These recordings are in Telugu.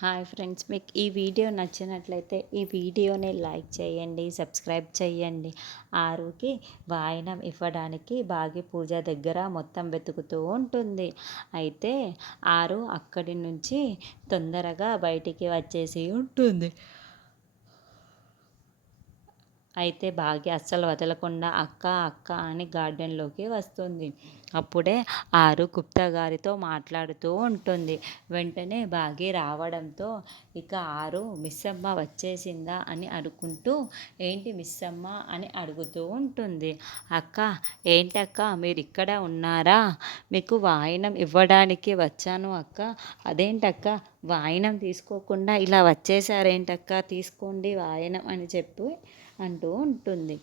హాయ్ ఫ్రెండ్స్, మీకు ఈ వీడియో నచ్చినట్లయితే ఈ వీడియోని లైక్ చేయండి, సబ్స్క్రైబ్ చేయండి. ఆరుకి వాయనం ఇవ్వడానికి బాగి పూజ దగ్గర మొత్తం వెతుకుతూ ఉంటుంది. అయితే ఆరు అక్కడి నుంచి తొందరగా బయటికి వచ్చేసి ఉంటుంది. అయితే భాగ్య అస్సలు వదలకుండా అక్క అక్క అని గార్డెన్లోకి వస్తుంది. అప్పుడే ఆరు గుప్తా గారితో మాట్లాడుతూ ఉంటుంది. వెంటనే భాగ్య రావడంతో ఇక ఆరు మిస్సమ్మ వచ్చేసిందా అని అనుకుంటూ ఏంటి మిస్సమ్మ అని అడుగుతూ ఉంటుంది. అక్క ఏంటక్క మీరు ఇక్కడ ఉన్నారా? మీకు వాయినం ఇవ్వడానికి వచ్చాను అక్క. అదేంటక్క వాయినం తీసుకోకుండా ఇలా వచ్చేసారేంటక్క, తీసుకోండి వాయనం అని చెప్పి అంటూ ఉంటుంది.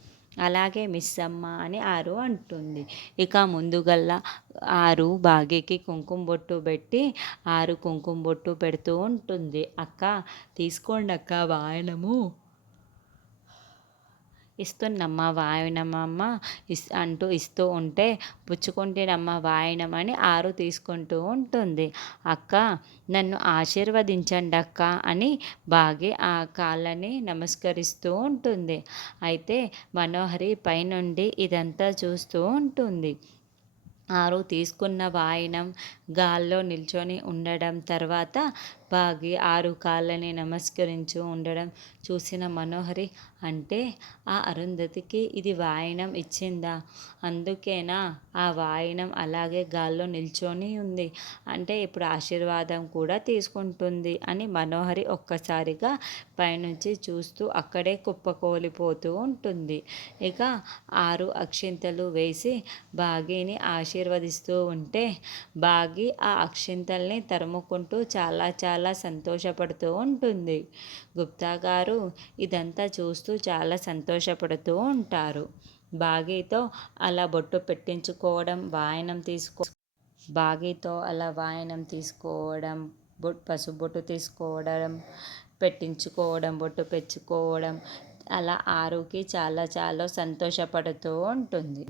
అలాగే మిస్ అమ్మ అని ఆరు అంటుంది. ఇక ముందుగల్లా ఆరు భాగ్యకి కుంకుమ బొట్టు పెట్టి ఆరు కుంకుమ బొట్టు పెడుతూ ఉంటుంది. అక్క తీసుకోండి అక్క వాయనము ఇస్తున్నమ్మా వాయనమమ్మ అంటూ ఇస్తూ ఉంటే పుచ్చుకుంటేనమ్మా వాయనం అని ఆరు తీసుకుంటూ ఉంటుంది. అక్క నన్ను ఆశీర్వదించండి అక్క అని బాగి ఆ కాళ్ళని నమస్కరిస్తూ ఉంటుంది. అయితే మనోహరి పైనుండి ఇదంతా చూస్తూ ఉంటుంది. ఆరు తీసుకున్న వాయనం గాల్లో నిల్చొని ఉండడం, తర్వాత బాగి ఆరు కాళ్ళని నమస్కరించు ఉండడం చూసిన మనోహరి, అంటే ఆ అరుంధతికి ఇది వాయనం ఇచ్చిందా? అందుకేనా ఆ వాయనం అలాగే గాల్లో నిల్చొని ఉంది? అంటే ఇప్పుడు ఆశీర్వాదం కూడా తీసుకుంటుంది అని మనోహరి ఒక్కసారిగా పైనుంచి చూస్తూ అక్కడే కుప్పకూలిపోతూ ఉంటుంది. ఇక ఆరు అక్షింతలు వేసి బాగీని ఆశీర్వదిస్తూ ఉంటే బాగి ఆ అక్షింతల్ని తరుముకుంటూ చాలా సంతోషపడుతూ ఉంటుంది. గుప్తా గారు ఇదంతా చూస్తూ చాలా సంతోషపడుతూ ఉంటారు. బాగీతో అలా బొట్టు పెట్టించుకోవడం, వాయనం బాగీతో అలా వాయనం తీసుకోవడం, పసుబొట్టు తీసుకోవడం, పెట్టించుకోవడం, బొట్టు పెంచుకోవడం, అలా ఆరుకి చాలా సంతోషపడుతూ ఉంటుంది.